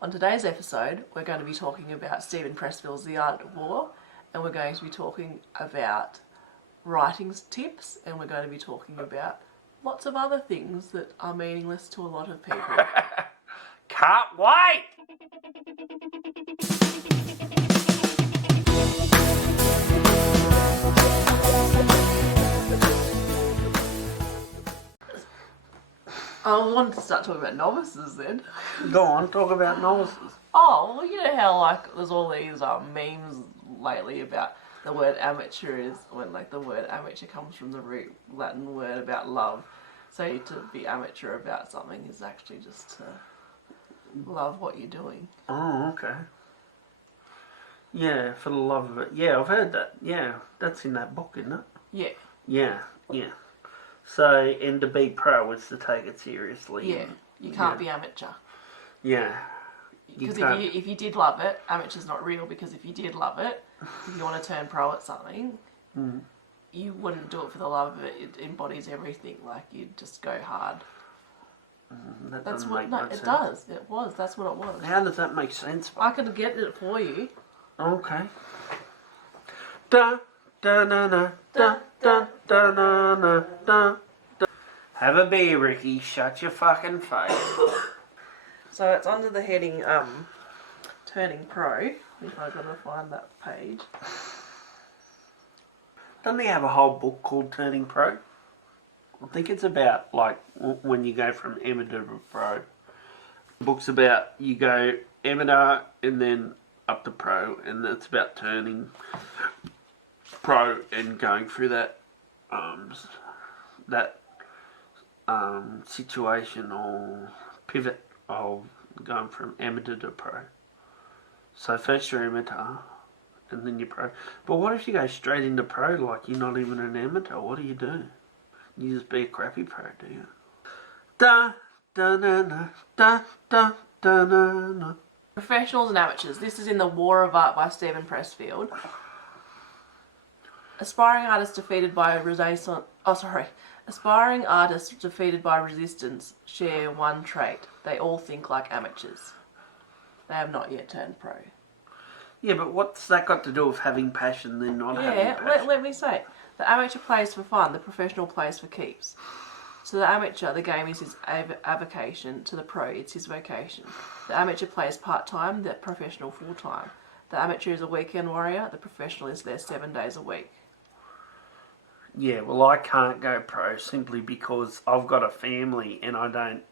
On today's episode, we're going to be talking about Stephen Pressfield's The Art of War, and we're going to be talking about writing tips, and we're going to be talking about lots of other things that are meaningless to a lot of people. Can't wait! I wanted to start talking about novices then. Go on, talk about novices. Oh, well, you know how like there's all these memes lately about the word amateur is when like the word amateur comes from the root Latin word about love. So to be amateur about something is actually just to love what you're doing. Oh, okay. Yeah, for the love of it. Yeah, I've heard that. Yeah, that's in that book, isn't it? Yeah. Yeah. So, and to be pro is to take it seriously. Yeah. You can't be amateur. Yeah. Because if you did love it, amateur's not real, because if you did love it, if you want to turn pro at something, you wouldn't do it for the love of it. It embodies everything. Like, you'd just go hard. That's what it does. It was. That's what it was. How does that make sense? I could get it for you. Okay. Da da na na da da da na na da. Have a beer, Ricky. Shut your fucking face. So it's under the heading Turning Pro. If I've got to find that page. Doesn't he have a whole book called Turning Pro? I think it's about like when you go from amateur to pro. The book's about you go amateur and then up to pro, and it's about turning pro and going through that situation or pivot of going from amateur to pro. So first you're amateur and then you're pro. But what if you go straight into pro like you're not even an amateur? What do? You just be a crappy pro, do you? Da da na na da da da na na. Professionals and amateurs. This is in The War of Art by Stephen Pressfield. Aspiring artists defeated by resistance share one trait. They all think like amateurs. They have not yet turned pro. Yeah, but what's that got to do with having passion then not having passion? Yeah, let me say. The amateur plays for fun, the professional plays for keeps. So the amateur, the game is his avocation. To the pro, it's his vocation. The amateur plays part-time, the professional full-time. The amateur is a weekend warrior, the professional is there 7 days a week. Yeah, well, I can't go pro simply because I've got a family and I don't,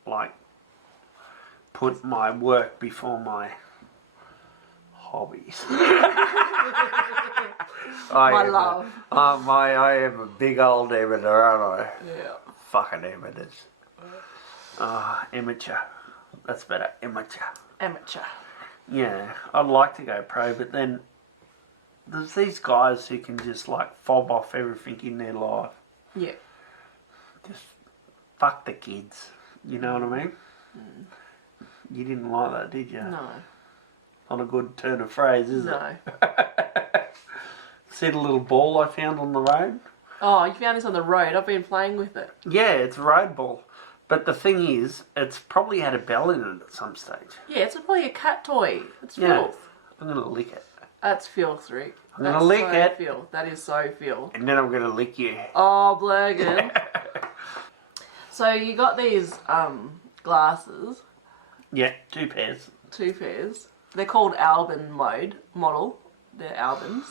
put my work before my hobbies. Love. I am a big old amateur, aren't I? Yeah. Fucking amateurs. Amateur. That's better. Amateur. Yeah, I'd like to go pro, but then there's these guys who can just fob off everything in their life. Yeah. Just fuck the kids. You know what I mean? You didn't like that, did you? No. Not a good turn of phrase, is it? No. See the little ball I found on the road? Oh, you found this on the road. I've been playing with it. Yeah, it's a road ball. But the thing is, it's probably had a bell in it at some stage. Yeah, it's probably a cat toy. It's filth. I'm going to lick it. That's filth, Rick. I'm going to lick it. Filth. That is so filth. And then I'm going to lick you. Oh, Blurgan. So you got these glasses. Yeah, 2 pairs. 2 pairs. They're called Albin model. They're Albins.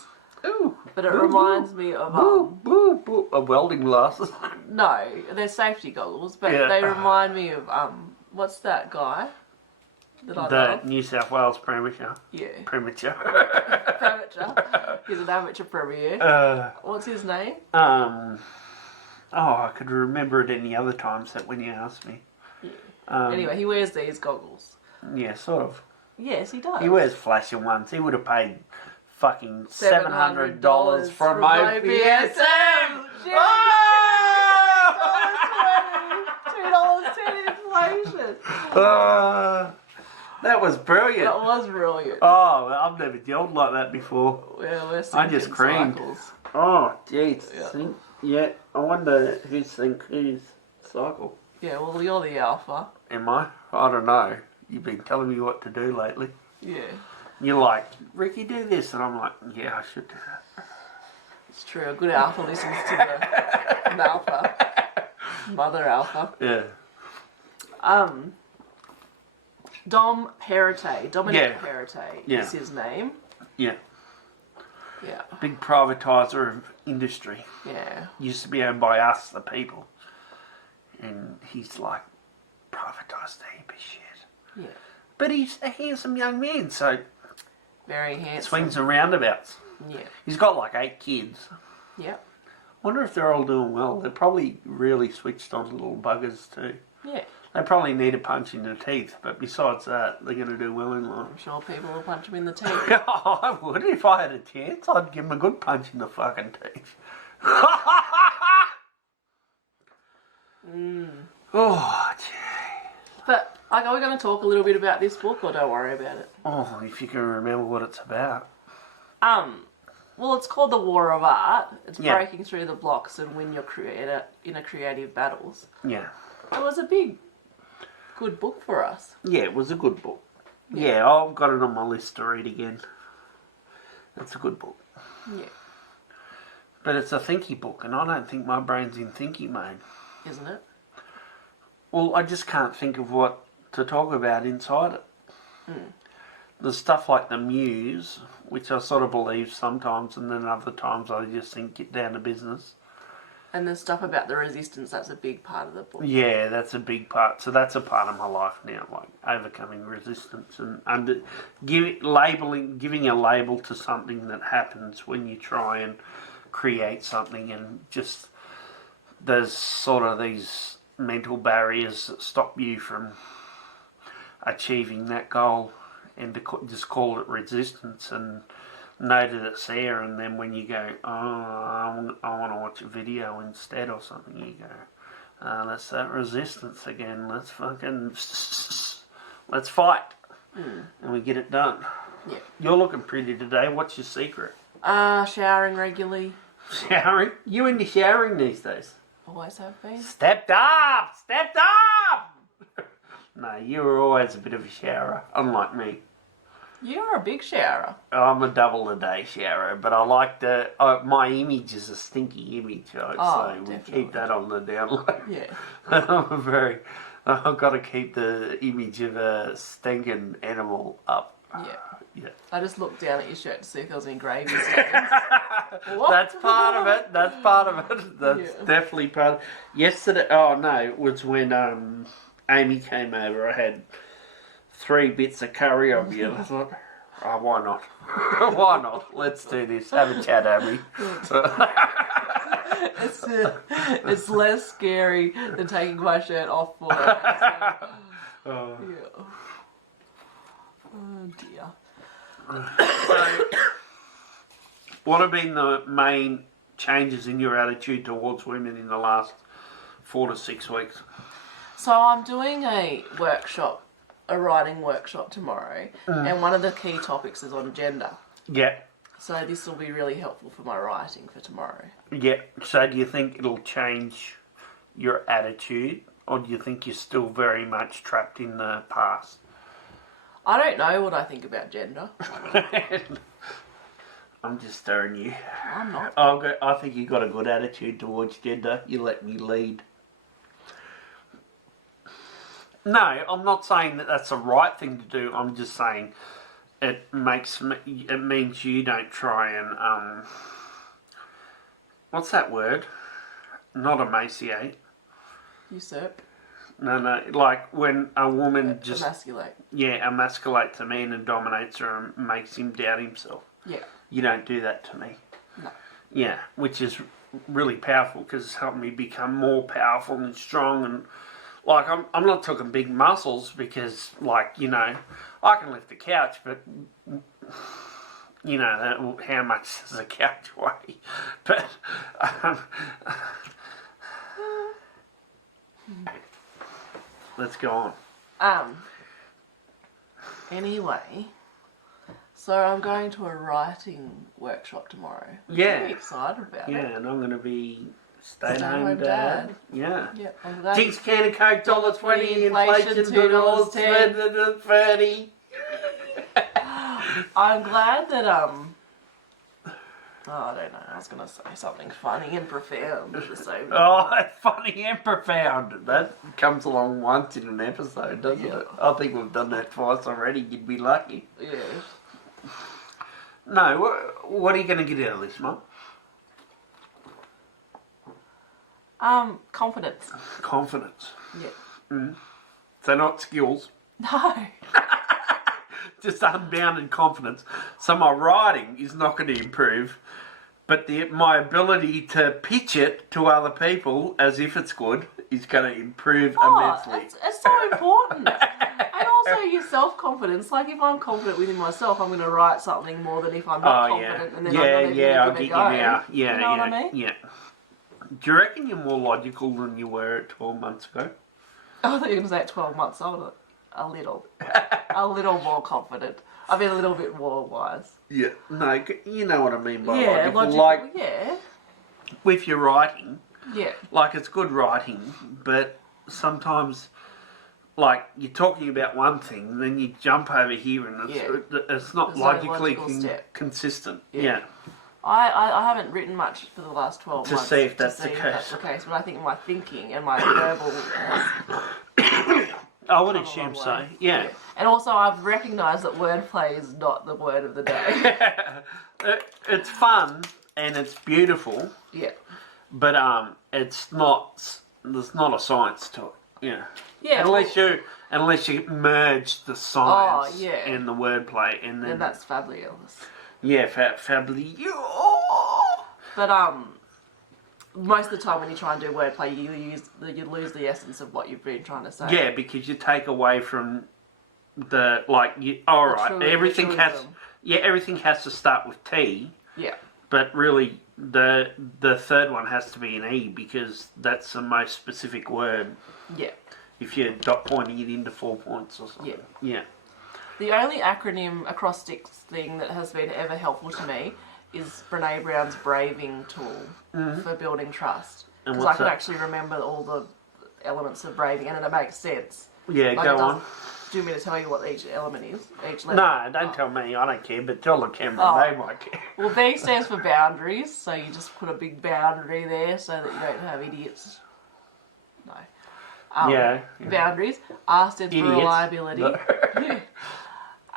Ooh. But it reminds me of of welding glasses. No, they're safety goggles, but they remind me of what's that guy that I love? The New South Wales Premier. Yeah. Premature. He's an amateur premier. What's his name? I could remember it any other time except when you asked me. Yeah. Anyway, he wears these goggles. Yeah, sort of. Yes, he does. He wears flashing ones. He would have paid fucking $700 from OPSM. $2.20 inflation. That was brilliant. That was brilliant. Oh, I've never yelled like that before. Yeah, I just creamed. Cycles. Oh, jeez. Yeah. Yeah, I wonder who's cycle. Yeah, well, you're the alpha. Am I? I don't know. You've been telling me what to do lately. Yeah. You're like, Ricky, do this. And I'm like, yeah, I should do that. It's true. A good alpha listens to the alpha. Mother alpha. Yeah. Dominic Perrottet is his name. Yeah. Yeah. Big privatiser of industry. Yeah. Used to be owned by us, the people. And he's like, privatised a heap of shit. Yeah. But he's a handsome young man, so... Very handsome. Swings and roundabouts. Yeah. He's got like 8 kids. Yep. Wonder if they're all doing well. They're probably really switched on little buggers too. Yeah. They probably need a punch in the teeth, but besides that, they're going to do well in life. I'm sure people will punch him in the teeth. I would. If I had a chance, I'd give him a good punch in the fucking teeth. Oh, gee. But, like, are we going to talk a little bit about this book, or don't worry about it? Oh, if you can remember what it's about. Well, it's called The War of Art. It's Yeah. breaking through the blocks and win your inner creative battles. Yeah. It was a good book for us. Yeah, it was a good book. Yeah, I've got it on my list to read again. It's a good book. Yeah. But it's a thinky book, and I don't think my brain's in thinky mode. Isn't it? Well, I just can't think of what to talk about inside it. There's stuff like the Muse, which I sort of believe sometimes, and then other times I just think get down to business. And there's stuff about the resistance, that's a big part of the book. Yeah, that's a big part. So that's a part of my life now, like overcoming resistance and giving a label to something that happens when you try and create something, and just there's sort of these mental barriers that stop you from achieving that goal, and to just call it resistance and know that it's there, and then when you go, I want to watch a video instead or something, you go, that's that resistance again, let's fight, and we get it done. Yeah. You're looking pretty today. What's your secret? Showering regularly. Showering? You into showering these days? Always have been. Stepped up! No, you were always a bit of a showerer, unlike me. You're a big showerer. I'm a double a day showerer, but I like my image is a stinky image, so definitely. we keep that on the down low. Yeah. I've got to keep the image of a stinking animal up. Yeah. Yeah. I just looked down at your shirt to see if there was any gravy stains. That's part of it. That's definitely part of it. Yesterday, it was when Amy came over. I had 3 bits of curry on me, and I thought, why not? Why not? Let's do this. Have a chat, Amy. It's less scary than taking my shirt off for it. So, yeah. Oh dear. So, what have been the main changes in your attitude towards women in the last 4 to 6 weeks? So I'm doing a writing workshop tomorrow, and one of the key topics is on gender. Yeah. So this will be really helpful for my writing for tomorrow. Yeah. So do you think it'll change your attitude, or do you think you're still very much trapped in the past? I don't know what I think about gender. I'm just stirring you. I'm not. I think you got a good attitude towards gender. You let me lead. No, I'm not saying that that's the right thing to do. I'm just saying it means you don't try and what's that word? Not emaciate. Usurp. No, like when a woman just... Emasculate. Yeah, emasculates a man and dominates her and makes him doubt himself. Yeah. You don't do that to me. No. Yeah, which is really powerful because it's helped me become more powerful and strong, and like I'm not talking big muscles because, like, you know, I can lift a couch, but you know, how much does a couch weigh? But let's go on. Anyway, so I'm going to a writing workshop tomorrow. Yeah. I'm really excited about it. Yeah, and I'm going to be Stay home, Dad. Yeah. Yep, I'm glad. Jinx can of Coke, $1.20, inflation, $2.10, $2.30. I'm glad that, oh, I don't know, I was going to say something funny and profound at the same time. Oh, funny and profound. That comes along once in an episode, doesn't it? I think we've done that twice already. You'd be lucky. Yeah. No, what are you going to get out of this, Mum? Confidence. Confidence. Yeah. So not skills. No. Just unbounded confidence. So my writing is not going to improve, but my ability to pitch it to other people as if it's good is going to improve immensely. It's so important. And also your self-confidence. Like if I'm confident within myself, I'm going to write something more than if I'm not confident. And then I'm not even I'll give it a get you go. now. Yeah, you know what I mean? Yeah. Do you reckon you're more logical than you were 12 months ago? I thought you were going to say at 12 months older. A little. A little more confident. I've been a little bit more wise. Yeah. No, you know what I mean by logical. Like, yeah. with your writing, Yeah. like it's good writing, but sometimes, like, you're talking about one thing, and then you jump over here and it's not There's no logically consistent. Yeah. I haven't written much for the last 12 months. To see if that's the case. But I think my thinking and my verbal has I would assume so, yeah. And also I've recognised that wordplay is not the word of the day. It's fun and it's beautiful. Yeah. But it's not. There's not a science to it. Yeah. Yeah. Unless you merge the science and the wordplay, and then that's fabulous. Yeah, fabulous. But most of the time when you try and do wordplay, you lose the essence of what you've been trying to say. Yeah, because you take away from everything has to start with T. Yeah. But really, the third one has to be an E because that's the most specific word. Yeah. If you're dot pointing it into 4 points or something. Yeah. Yeah. The only acronym acrostics thing that has been ever helpful to me is Brene Brown's braving tool for building trust. Because I could actually remember all the elements of braving, and it makes sense. Yeah, like go on. Do you want me to tell you what each element is? Each letter? No, don't tell me. I don't care, but tell the camera. They might care. Well, B stands for boundaries, so you just put a big boundary there so that you don't have idiots. No. Boundaries. R stands for reliability. Yeah.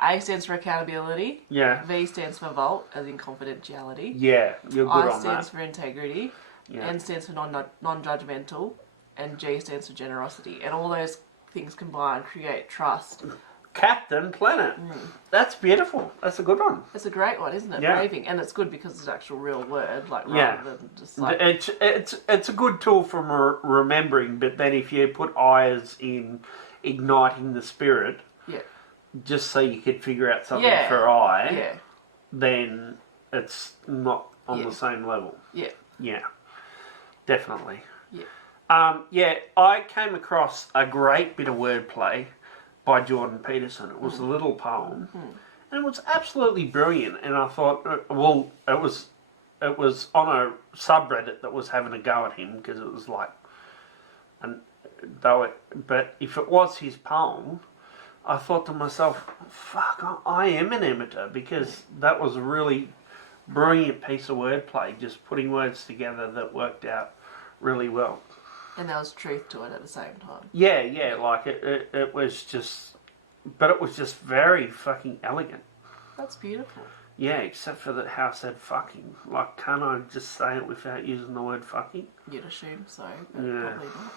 A stands for accountability. Yeah. V stands for vault, as in confidentiality. Yeah, you're good on that. I stands for integrity. Yeah. N stands for non-judgmental. And G stands for generosity. And all those things combined create trust. Captain Planet. That's beautiful. That's a good one. It's a great one, isn't it? Yeah. Braving. And it's good because it's an actual real word, rather than just like... It's a good tool for remembering, but then if you put I's in igniting the spirit... Yeah. Just so you could figure out something for I, then it's not on the same level. Yeah. Yeah. Definitely. Yeah. I came across a great bit of wordplay by Jordan Peterson. It was a little poem. And it was absolutely brilliant. And I thought, it was on a subreddit that was having a go at him because it was like, but if it was his poem, I thought to myself, fuck, I am an amateur because that was a really brilliant piece of wordplay, just putting words together that worked out really well. And there was truth to it at the same time. Yeah, like it was just, but it was just very fucking elegant. That's beautiful. Yeah, except for how I said fucking. Like, can't I just say it without using the word fucking? You'd assume so, but probably not.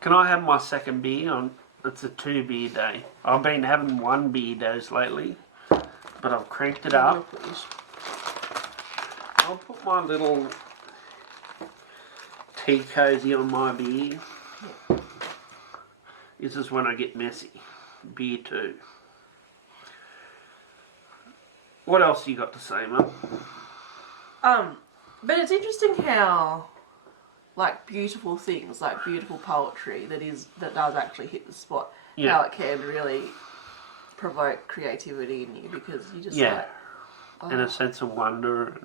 Can I have my second beer? It's a 2 beer day. I've been having 1 beer days lately, but I've cranked it up. I'll put my little tea cozy on my beer. Yeah. This is when I get messy. Beer 2. What else you got to say, Mum? But it's interesting how, like, beautiful things, like beautiful poetry that does actually hit the spot, how it can really provoke creativity in you because you just like... and a sense of wonder.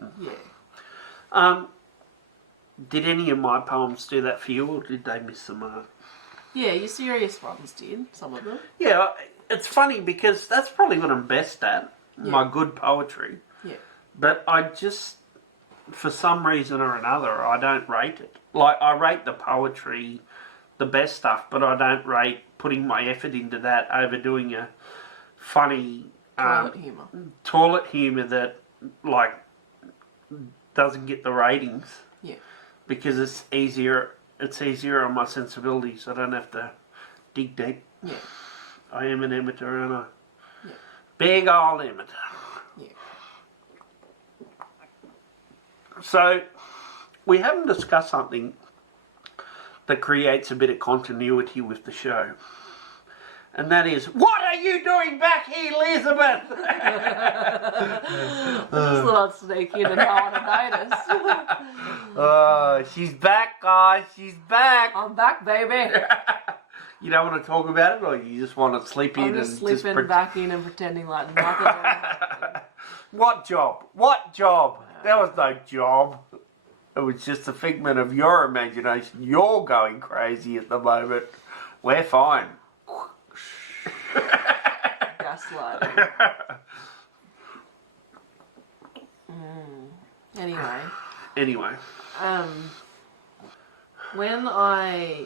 Did any of my poems do that for you, or did they miss the mark? Yeah, your serious ones did, some of them. Yeah, it's funny because that's probably what I'm best at, my good poetry. Yeah. But I just, for some reason or another, I don't rate it. Like, I rate the poetry, the best stuff, but I don't rate putting my effort into that over doing a funny... Toilet humour that, like, doesn't get the ratings. Yeah. Because it's easier on my sensibilities. I don't have to dig deep. Yeah. I am an amateur, aren't I? Yeah. Big old amateur. Yeah. So, we haven't discussed something that creates a bit of continuity with the show. And that is, what are you doing back here, Elizabeth? I just thought I'd sneak in and no one would notice. She's back, guys. She's back. I'm back, baby. You don't want to talk about it, or you just want to sleep in? I'm just slipping back in and pretending like nothing happened. What job? What job? There was no job. It was just a figment of your imagination. You're going crazy at the moment. We're fine. Gaslighting. Anyway. When I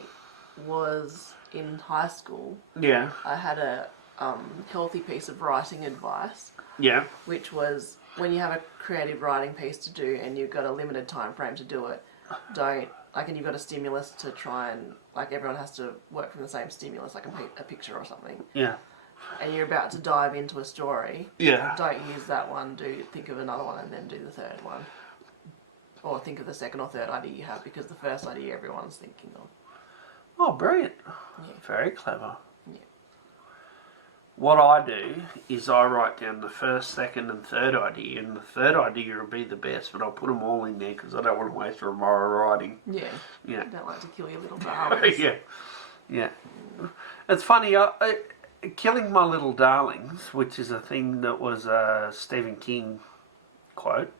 was in high school, yeah, I had a healthy piece of writing advice. Yeah. Which was, when you have a creative writing piece to do and you've got a limited time frame to do it, and you've got a stimulus to try and, everyone has to work from the same stimulus, like a picture or something. Yeah. And you're about to dive into a story. Yeah. Don't use that one. Think of another one and then do the third one. Or think of the second or third idea you have, because the first idea everyone's thinking of. Oh, brilliant. Yeah. Very clever. Yeah. What I do is I write down the first, second and third idea, and the third idea will be the best, but I'll put them all in there because I don't want to waste tomorrow writing. Yeah. Yeah. You don't like to kill your little darlings. Yeah. Yeah. It's funny, killing my little darlings, which is a thing that was a Stephen King quote.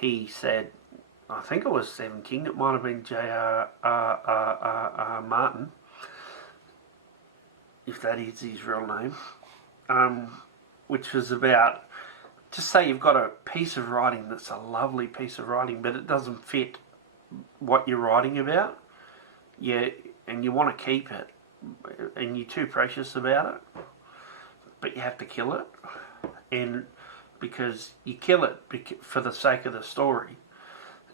He said, I think it was Stephen King, it might have been J.R.R. Martin, if that is his real name, which was about, just say you've got a piece of writing that's a lovely piece of writing, but it doesn't fit what you're writing about, and you want to keep it, and you're too precious about it, but you have to kill it, and because you kill it for the sake of the story,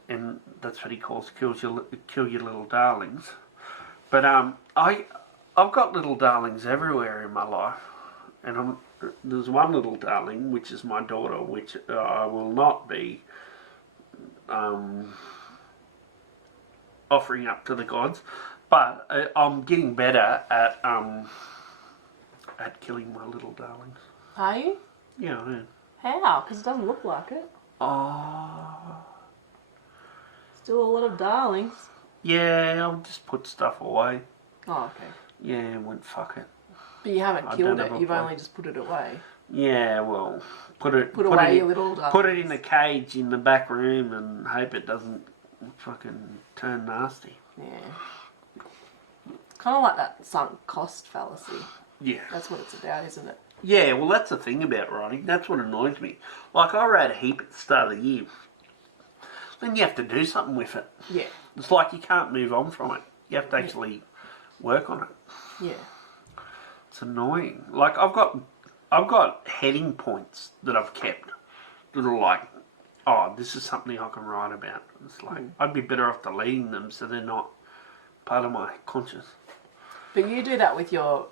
and that's what he calls kill your little darlings. But I've got little darlings everywhere in my life, and there's one little darling, which is my daughter, which I will not be offering up to the gods, but I'm getting better at killing my little darlings. Are you? Yeah, I am. How? Because it doesn't look like it. Oh. Still a lot of darlings. Yeah, I'll just put stuff away. Oh, okay. Yeah, and went fuck it. But you haven't killed it, you've only just put it away. Yeah, well, put away your little darlings. Put it in a cage in the back room and hope it doesn't fucking turn nasty. Yeah. Kind of like that sunk cost fallacy. Yeah. That's what it's about, isn't it? Yeah, well, that's the thing about writing. That's what annoys me. Like, I wrote a heap at the start of the year. Then you have to do something with it. Yeah. It's like you can't move on from it. You have to actually work on it. Yeah. It's annoying. Like, I've got heading points that I've kept that are like, oh, this is something I can write about. It's like, I'd be better off deleting them so they're not part of my conscious. But you do that with your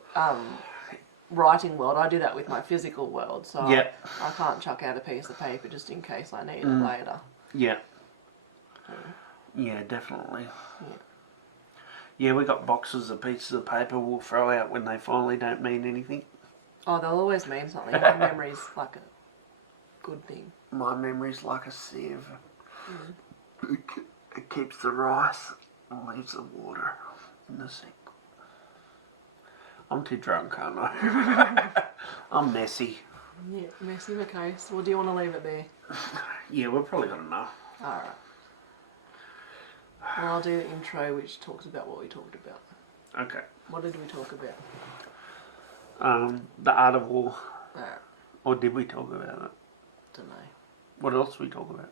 writing world. I do that with my physical world. So I can't chuck out a piece of paper just in case I need it later. Yeah. Yeah, definitely. Yeah, we got boxes of pieces of paper we'll throw out when they finally don't mean anything. Oh, they'll always mean something. My memory's like a good thing. My memory's like a sieve. It keeps the rice and leaves the water in the sink. I'm too drunk, aren't I? I'm messy. Yeah, messy McCase. Well, do you want to leave it there? Yeah, we've probably got enough. Alright. Well, I'll do the intro, which talks about what we talked about. Okay. What did we talk about? The art of war. Alright, Or did we talk about it? don't know. What else did we talk about?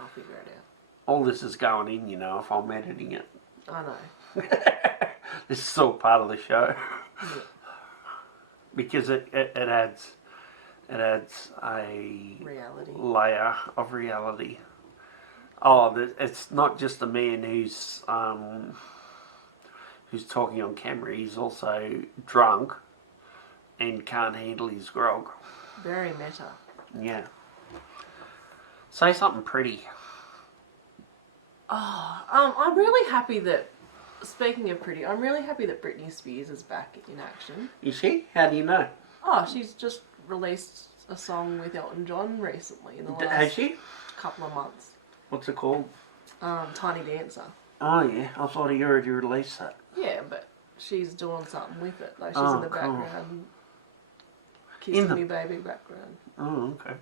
I'll figure it out. All this is going in, you know, if I'm editing it. I know. This is all part of the show. Yeah. Because it adds a Reality. layer of reality. Oh, it's not just a man who's talking on camera. He's also drunk and can't handle his grog. Very meta. Yeah. Say something pretty. I'm really happy that, speaking of pretty, I'm really happy that Britney Spears is back in action. Is she? How do you know? Oh, she's just released a song with Elton John recently in the Has last she? couple of months. What's it called? Tiny Dancer. Oh yeah, I thought you already released that. Yeah, but she's doing something with it. Like she's Oh, in the cool. background. In Kiss the- me, baby, background. Oh, okay.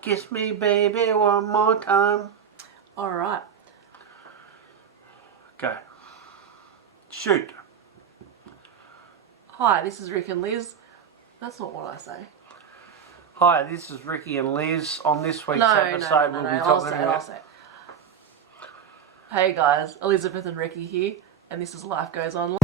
Kiss me, baby, one more time. Alright. Go. Shoot. Hi, this is Rick and Liz. That's not what I say. Hi, this is Ricky and Liz. On this week's No, episode, we'll be I'll talking say it, about... I'll say it. Hey guys, Elizabeth and Ricky here, and this is Life Goes On.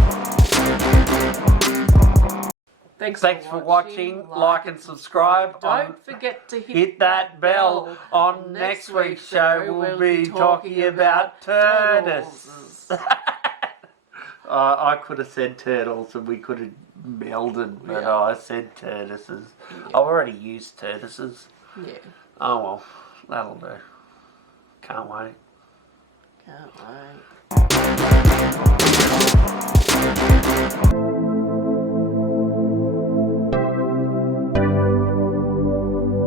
Thanks for watching. Like and subscribe. Don't forget to Hit that bell. On next week's show, we'll be talking about turtles. I could have said turtles and we could have melded, but Yeah. I said turtises. I've already used turtises. Yeah, Oh well, that'll do. Can't wait. can't wait.